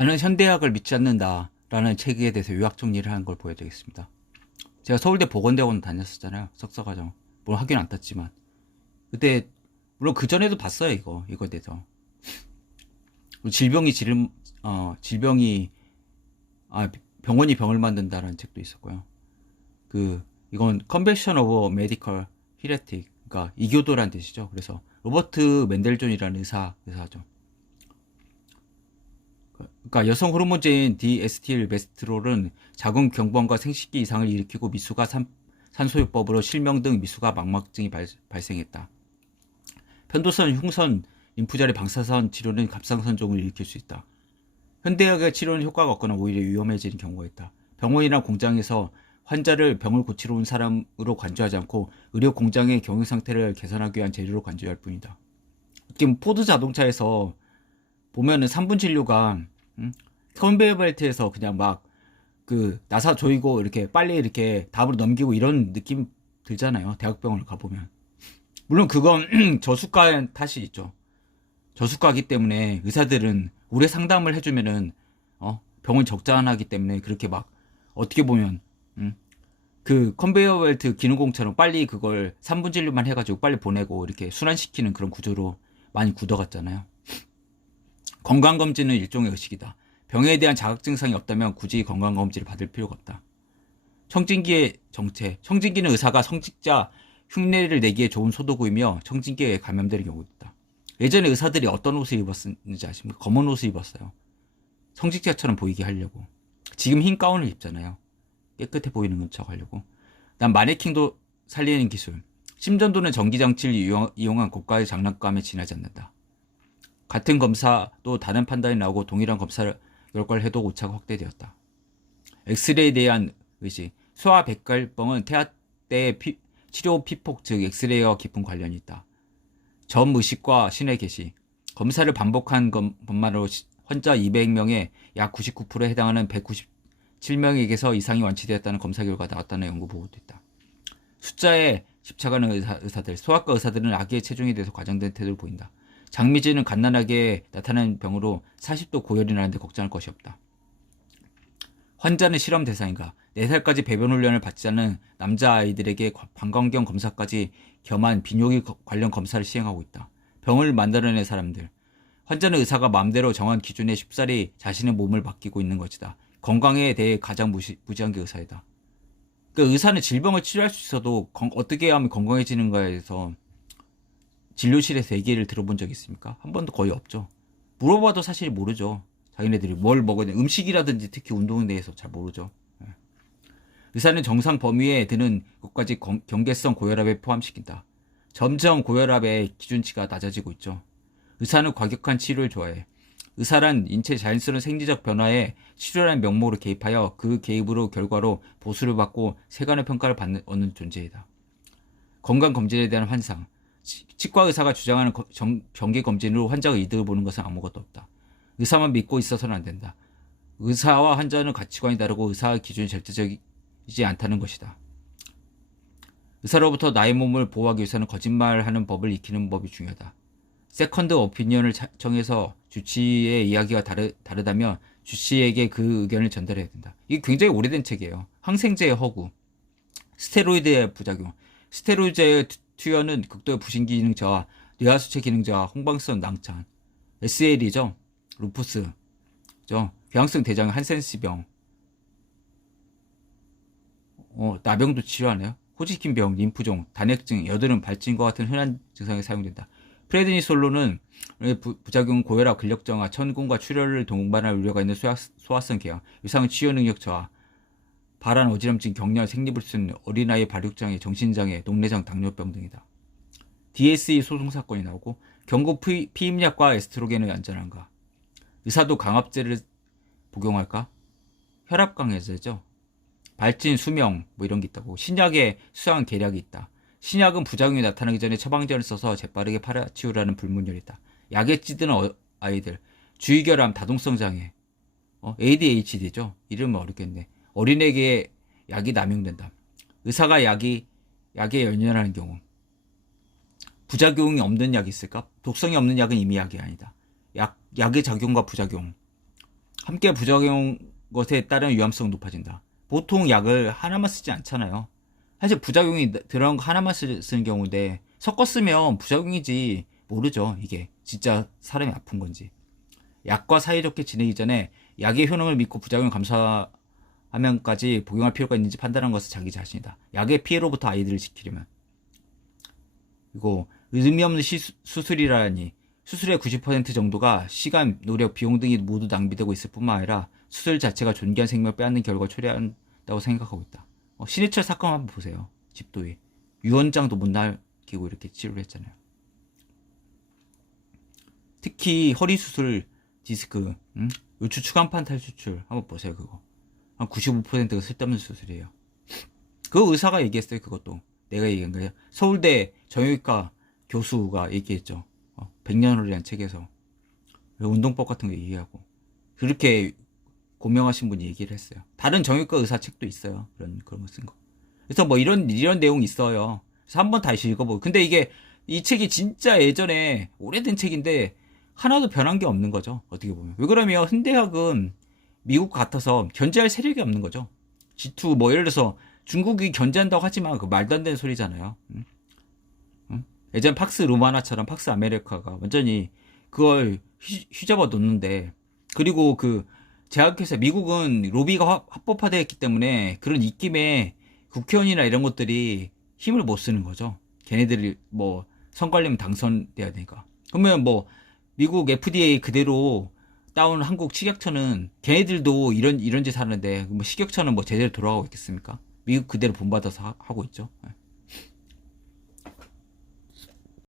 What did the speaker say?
나는 현대의학을 믿지 않는다라는 책에 대해서 요약 정리를 한 걸 보여드리겠습니다. 제가 서울대 보건대학원 다녔었잖아요. 석사과정. 물론 학교는 안 땄지만. 그때 물론 그 전에도 봤어요. 이거에 대해서. 질병이 질병이 병원이 병을 만든다라는 책도 있었고요. 이건 Convention of Medical Heretic, 그러니까 이교도란 뜻이죠. 그래서 로버트 맨델존이라는 의사죠. 그러니까 여성 호르몬제인 디에스틸베스트롤은 자궁 경부암과 생식기 이상을 일으키고 미수가 산소요법으로 실명 등 미수가 망막증이 발생했다. 편도선, 흉선, 림프절의 방사선 치료는 갑상선종을 일으킬 수 있다. 현대의학의 치료는 효과가 없거나 오히려 위험해지는 경우가 있다. 병원이나 공장에서 환자를 병을 고치러 온 사람으로 간주하지 않고 의료 공장의 경영 상태를 개선하기 위한 재료로 간주할 뿐이다. 지금 포드 자동차에서 보면은 3분 진료가 컨베이어 벨트에서 그냥 막 나사 조이고 이렇게 빨리 이렇게 답으로 넘기고 이런 느낌 들잖아요. 대학병원을 가보면. 물론 그건 저수가 탓이 있죠. 저수가이기 때문에 의사들은 오래 상담을 해주면은 병원 적자하기 때문에 그렇게 막 어떻게 보면 그 컨베이어 벨트 기능공처럼 빨리 그걸 3분 진료만 해가지고 빨리 보내고 이렇게 순환시키는 그런 구조로 많이 굳어갔잖아요. 건강검진은 일종의 의식이다. 병에 대한 자각 증상이 없다면 굳이 건강검진을 받을 필요가 없다. 청진기의 정체. 청진기는 의사가 성직자 흉내를 내기에 좋은 소도구이며 청진기에 감염되는 경우도 있다. 예전에 의사들이 어떤 옷을 입었는지 아십니까? 검은 옷을 입었어요. 성직자처럼 보이게 하려고. 지금 흰 가운을 입잖아요. 깨끗해 보이는 것처럼 하려고. 난 마네킹도 살리는 기술. 심전도는 전기장치를 이용한 고가의 장난감에 지나지 않는다. 같은 검사도 다른 판단이 나오고 동일한 검사 결과를 해도 오차가 확대되었다. 엑스레이에 대한 의식. 소아 백갈병은 태아 때의 치료 피폭 즉 엑스레이와 깊은 관련이 있다. 점의식과 신의 계시. 검사를 반복한 것만으로 환자 200명의 약 99%에 해당하는 197명에게서 이상이 완치되었다는 검사 결과가 나왔다는 연구 보고도 있다. 숫자에 집착하는 의사들. 소아과 의사들은 아기의 체중에 대해서 과장된 태도를 보인다. 장미지는 갓난아기에 나타나는 병으로 40도 고열이 나는데 걱정할 것이 없다. 환자는 실험 대상인가? 4살까지 배변 훈련을 받지 않은 남자아이들에게 방광경 검사까지 겸한 비뇨기 관련 검사를 시행하고 있다. 병을 만들어낸 사람들. 환자는 의사가 마음대로 정한 기준에 쉽사리 자신의 몸을 맡기고 있는 것이다. 건강에 대해 가장 무지한 게 의사이다. 그러니까 의사는 질병을 치료할 수 있어도 어떻게 하면 건강해지는가에 대해서 진료실에서 얘기를 들어본 적 있습니까? 한 번도 거의 없죠. 물어봐도 사실 모르죠. 자기네들이 뭘 먹어야 돼. 음식이라든지 특히 운동에 대해서 잘 모르죠. 의사는 정상 범위에 드는 것까지 경계성 고혈압에 포함시킨다. 점점 고혈압의 기준치가 낮아지고 있죠. 의사는 과격한 치료를 좋아해. 의사란 인체 자연스러운 생리적 변화에 치료라는 명목으로 개입하여 그 개입으로 결과로 보수를 받고 세간의 평가를 얻는 존재이다. 건강검진에 대한 환상. 치과 의사가 주장하는 정기검진으로 환자가 이득을 보는 것은 아무것도 없다. 의사만 믿고 있어서는 안 된다. 의사와 환자는 가치관이 다르고 의사의 기준이 절대적이지 않다는 것이다. 의사로부터 나의 몸을 보호하기 위해서는 거짓말하는 법을 익히는 법이 중요하다. 세컨드 오피니언을 청해서 주치의 이야기가 다르다면 주치에게 그 의견을 전달해야 된다. 이게 굉장히 오래된 책이에요. 항생제의 허구, 스테로이드의 부작용. 스테로이드의 투여는 극도의 부신 기능 저하, 뇌하수체 기능 저하, 홍방성 낭창, SL이죠. 루푸스, 궤양성 대장염, 한센스병, 나병도 치료하네요. 호지킨병, 림프종, 단핵증, 여드름, 발진과 같은 흔한 증상에 사용된다. 프레드니솔론은 부작용, 고혈압, 근력 정화, 천궁과 출혈을 동반할 우려가 있는 소화성 궤양, 유상 치유 능력 저하, 발한 어지럼증, 경련, 생리불순, 어린아이의 발육장애, 정신장애, 녹내장, 당뇨병 등이다. DSE 소송 사건이 나오고 경구 피임약과 에스트로겐은 안전한가? 의사도 강압제를 복용할까? 혈압 강해제죠. 발진, 수명 이런 게 있다고. 신약에 수상한 계략이 있다. 신약은 부작용이 나타나기 전에 처방전을 써서 재빠르게 팔아치우라는 불문율이 있다. 약에 찌드는 아이들, 주의결함, 다동성 장애, ADHD죠. 이름은 어렵겠네. 어린애에게 약이 남용된다. 의사가 약에 연연하는 경우. 부작용이 없는 약이 있을까? 독성이 없는 약은 이미 약이 아니다. 약의 작용과 부작용. 함께 부작용 것에 따른 위험성 높아진다. 보통 약을 하나만 쓰지 않잖아요. 사실 부작용이 들어간 거 하나만 쓰는 경우인데 섞어 쓰면 부작용이지 모르죠. 이게 진짜 사람이 아픈 건지. 약과 사이좋게 지내기 전에 약의 효능을 믿고 부작용을 감수하면까지 복용할 필요가 있는지 판단하는 것은 자기 자신이다. 약의 피해로부터 아이들을 지키려면. 이거 의미 없는 수술이라니. 수술의 90% 정도가 시간, 노력, 비용 등이 모두 낭비되고 있을 뿐만 아니라 수술 자체가 존귀한 생명을 빼앗는 결과를 초래한다고 생각하고 있다. 신해철 사건 한번 보세요. 집도의 유언장도 못 남기고 이렇게 치료를 했잖아요. 특히 허리 수술, 디스크, 요추 추간판 탈수술 한번 보세요. 그거 한 95%가 쓸데없는 수술이에요. 그 의사가 얘기했어요. 그것도 내가 얘기한 거예요. 서울대 정형외과 교수가 얘기했죠. 100년을이란 책에서 운동법 같은 거 얘기하고 그렇게 고명하신 분이 얘기를 했어요. 다른 정형외과 의사 책도 있어요. 그런 거 쓴 거. 그래서 뭐 이런 내용 있어요. 그래서 한번 다시 읽어보고. 근데 이 책이 진짜 예전에 오래된 책인데 하나도 변한 게 없는 거죠. 어떻게 보면. 왜 그러면 현대학은 미국 같아서 견제할 세력이 없는 거죠. G2 뭐 예를 들어서 중국이 견제한다고 하지만 그 말도 안 되는 소리잖아요. 예전 팍스 루마나처럼 팍스 아메리카가 완전히 그걸 휘잡아 놓는데, 그리고 그 제약회사 미국은 로비가 합법화되어 있기 때문에 그런 입김에 국회의원이나 이런 것들이 힘을 못 쓰는 거죠. 걔네들이 뭐 선거하려면 당선돼야 되니까. 그러면 뭐 미국 FDA 그대로 따온 한국 식약처는 걔네들도 이런 짓 하는데 뭐 식약처는 뭐 제대로 돌아가고 있겠습니까? 미국 그대로 본받아서 하고 있죠.